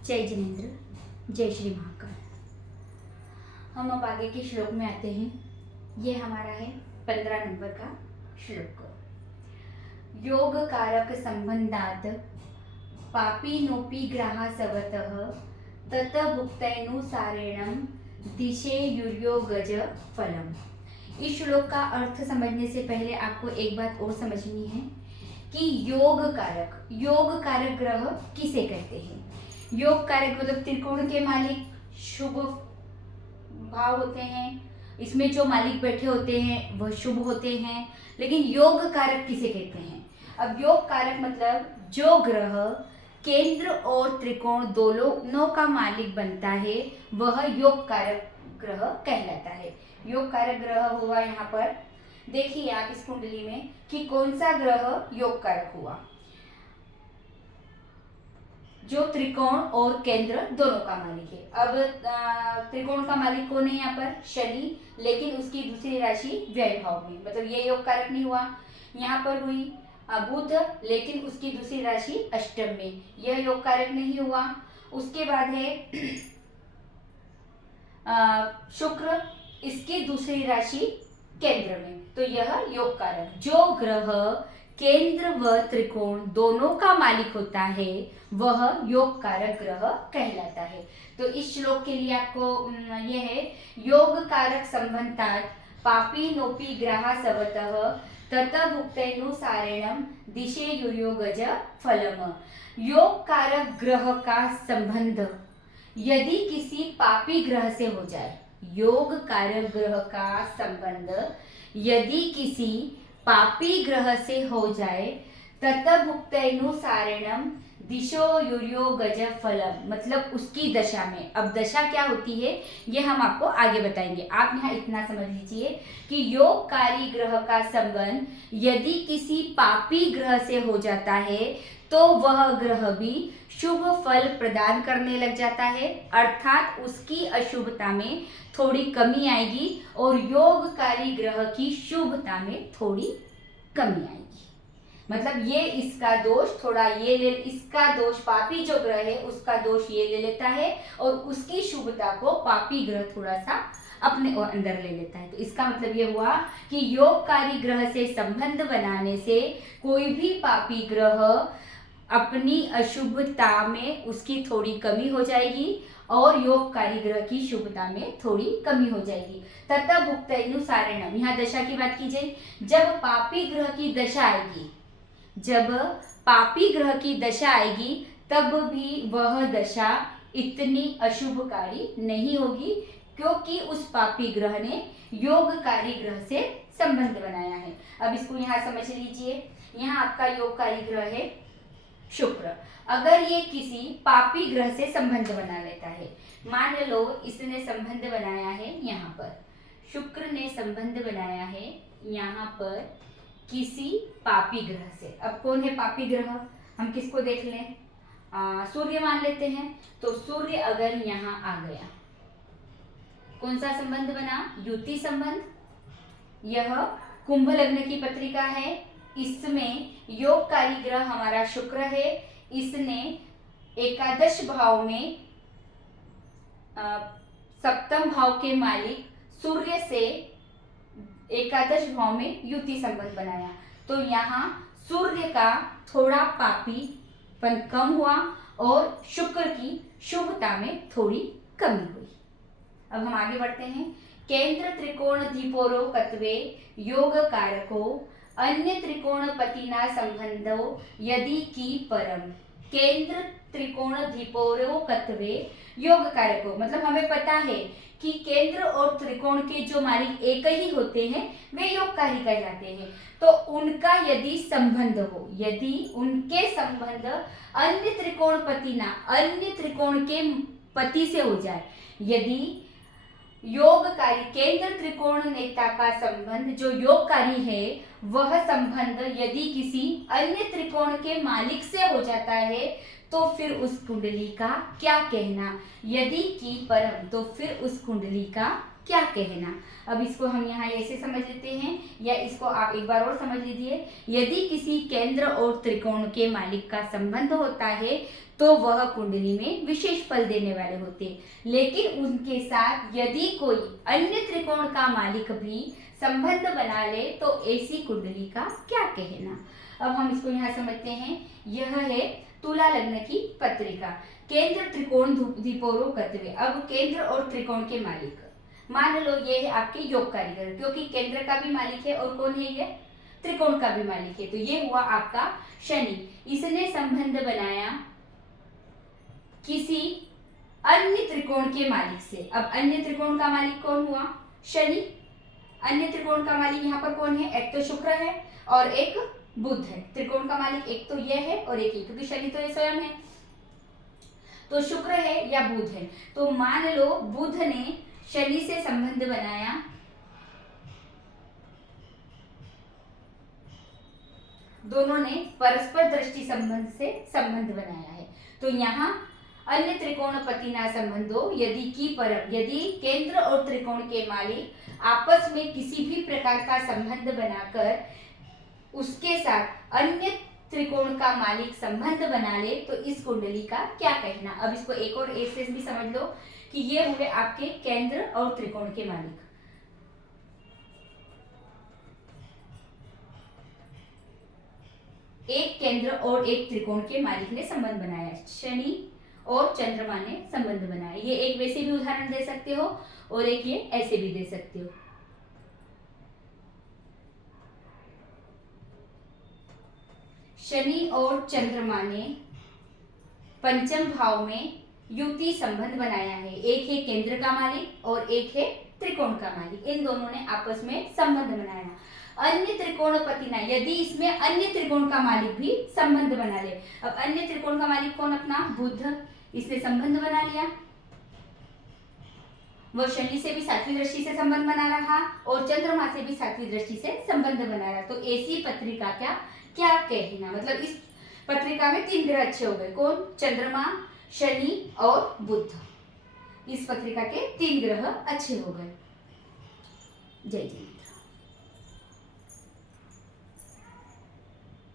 जय जिनेन्द्र, जय श्री महाकाल। हम अब आगे के श्लोक में आते हैं। ये हमारा है 15 नंबर का श्लोक। योग कारक संबंधात पापी नोपी ग्राह सवतः तत भुक्तैनुसारेणम दिशे युर्यो गज फलम। इस श्लोक का अर्थ समझने से पहले आपको एक बात और समझनी है कि योग कारक ग्रह किसे कहते हैं। योग कारक मतलब त्रिकोण के मालिक शुभ भाव होते हैं, इसमें जो मालिक बैठे होते हैं वह शुभ होते हैं। लेकिन योग कारक किसे कहते हैं? अब योग कारक मतलब जो ग्रह केंद्र और त्रिकोण दोनों का मालिक बनता है वह योग कारक ग्रह कहलाता है। योग कारक ग्रह हुआ यहाँ पर, देखिए आप इस कुंडली में कि कौन सा ग्रह योग कारक हुआ, जो त्रिकोण और केंद्र दोनों का मालिक है। अब त्रिकोण का मालिक कौन है यहाँ पर? शनि, लेकिन उसकी दूसरी राशि व्यय भाव में, मतलब ये योग कारक नहीं हुआ। यहाँ पर हुई बुध, लेकिन उसकी दूसरी राशि अष्टम में, यह योग कारक नहीं हुआ। उसके बाद है शुक्र, इसकी दूसरी राशि केंद्र में, तो यह योग कारक। जो ग्रह केंद्र व त्रिकोण दोनों का मालिक होता है वह योग कारक ग्रह कहलाता है। तो इस श्लोक के लिए आपको यह है योग कारक संबंधात पापी नोपी ग्राह सवतः तत भुक्तैनुसारेणम दिशे युर्यो गज फलम। योग कारक ग्रह का संबंध यदि किसी पापी ग्रह से हो जाए, योग कारक ग्रह का संबंध यदि किसी पापी ग्रह से हो जाए, तत भुक्तैनुसारेणम दिशो युर्यो गज फलम, मतलब उसकी दशा में। अब दशा क्या होती है ये हम आपको आगे बताएंगे। आप यहाँ इतना समझ लीजिए कि योगकारी ग्रह का संबंध यदि किसी पापी ग्रह से हो जाता है तो वह ग्रह भी शुभ फल प्रदान करने लग जाता है, अर्थात उसकी अशुभता में थोड़ी कमी आएगी और योगकारी ग्रह की शुभता में थोड़ी कमी आएगी। मतलब ये इसका दोष थोड़ा ये ले, इसका दोष पापी जो ग्रह है उसका दोष ये ले लेता है और उसकी शुभता को पापी ग्रह थोड़ा सा अपने अंदर ले लेता है। तो इसका मतलब ये हुआ कि योगकारी ग्रह से संबंध बनाने से कोई भी पापी ग्रह अपनी अशुभता में उसकी थोड़ी कमी हो जाएगी और योगकारी ग्रह की शुभता में थोड़ी कमी हो जाएगी। तथा भुक्तैनुसारेणम, यहाँ दशा की बात की जाए, जब पापी ग्रह की दशा आएगी, जब पापी ग्रह की दशा आएगी तब भी वह दशा इतनी अशुभकारी नहीं होगी, क्योंकि उस पापी ग्रह ने योगकारी ग्रह से संबंध बनाया है। अब इसको यहाँ समझ लीजिए, यहाँ आपका योगकारी ग्रह है शुक्र। अगर ये किसी पापी ग्रह से संबंध बना लेता है, मान लो इसने संबंध बनाया है यहाँ पर, शुक्र ने संबंध बनाया है यहाँ पर किसी पापी ग्रह से। अब कौन है पापी ग्रह? हम किसको देख लें? सूर्य मान लेते हैं। तो सूर्य अगर यहाँ आ गया, कौन सा संबंध बना? युति संबंध। यह कुंभ लग्न की पत्रिका है, इसमें योगकारी ग्रह हमारा शुक्र है, इसने एकादश भाव में सप्तम भाव के मालिक सूर्य से एकादश भाव में युति संबंध बनाया। तो यहाँ सूर्य का थोड़ा पापीपन कम हुआ और शुक्र की शुभता में थोड़ी कमी हुई। अब हम आगे बढ़ते हैं। केंद्र त्रिकोण द्विपोरो कत्वे योग कारको अन्य त्रिकोण पतिना संबंधो यदि की परम। केंद्र त्रिकोण द्विपोरो कत्वे योग कारको, मतलब हमें पता है कि केंद्र और त्रिकोण के जो मालिक एक ही होते हैं वे योगकारी कहलाते हैं। तो उनका यदि संबंध हो, यदि उनके संबंध अन्य त्रिकोण पतिना, अन्य त्रिकोण के पति से हो जाए, यदि योगकारी केंद्र त्रिकोण नेता का संबंध जो योगकारी है वह संबंध यदि किसी अन्य त्रिकोण के मालिक से हो जाता है तो फिर उस कुंडली का क्या कहना? यदि की परम, तो फिर उस कुंडली का क्या कहना। अब इसको हम यहाँ ऐसे समझ लेते हैं, या इसको आप एक बार और समझ लीजिए। यदि किसी केंद्र और त्रिकोण के मालिक का संबंध होता है तो वह कुंडली में विशेष फल देने वाले होते हैं, लेकिन उनके साथ यदि कोई अन्य त्रिकोण का मालिक भी संबंध बना ले तो ऐसी कुंडली का क्या कहना। अब हम इसको यहाँ समझते हैं। यह है तुला लग्न की पत्रिका। केंद्र त्रिकोण द्विपोरो कर्तव्य। अब केंद्र और त्रिकोण के मालिक, मान लो ये है आपके योग कारीगर, क्योंकि केंद्र का भी मालिक है और कौन है ये, त्रिकोण का भी मालिक है। तो ये हुआ आपका शनि। इसने संबंध बनाया किसी अन्य त्रिकोण के मालिक से। अब अन्य त्रिकोण का मालिक कौन हुआ, शनि। अन्य त्रिकोण का मालिक यहाँ पर कौन है, एक तो शुक्र है और एक बुध है। त्रिकोण का मालिक एक तो यह है और एक ही, क्योंकि शनि तो ये स्वयं है। तो शुक्र है या बुध है। तो मान लो बुध ने शनि से संबंध बनाया, दोनों ने परस्पर दृष्टि संबंध से संबंध बनाया है। तो यहाँ अन्य त्रिकोण पतिना संबंधो यदि की परम, यदि केंद्र और त्रिकोण के मालिक आपस में किसी भी प्रकार का संबंध बनाकर उसके साथ अन्य त्रिकोण का मालिक संबंध बना ले तो इस कुंडली का क्या कहना। अब इसको एक और ऐसे भी समझ लो कि ये हुए आपके केंद्र और त्रिकोण के मालिक। एक केंद्र और एक त्रिकोण के मालिक ने संबंध बनाया, शनि और चंद्रमा ने संबंध बनाया। ये एक वैसे भी उदाहरण दे सकते हो और एक ये ऐसे भी दे सकते हो। शनि और चंद्रमा ने पंचम भाव में युति संबंध बनाया है। एक है केंद्र का मालिक और एक है त्रिकोण का मालिक। इन दोनों ने आपस में संबंध बनाया। अन्य त्रिकोण पतिना, यदि इसमें अन्य त्रिकोण का मालिक भी संबंध बना ले। अब अन्य त्रिकोण का मालिक कौन, अपना बुध, इसने संबंध बना लिया। वह शनि से भी सातवीं दृष्टि से संबंध बना रहा और चंद्रमा से भी सातवीं दृष्टि से संबंध बना रहा। तो ऐसी पत्रिका क्या कहना, मतलब इस पत्रिका में 3 ग्रह अच्छे हो गए। कौन, चंद्रमा, शनि और बुध। इस पत्रिका के 3 ग्रह अच्छे हो गए। जय जय।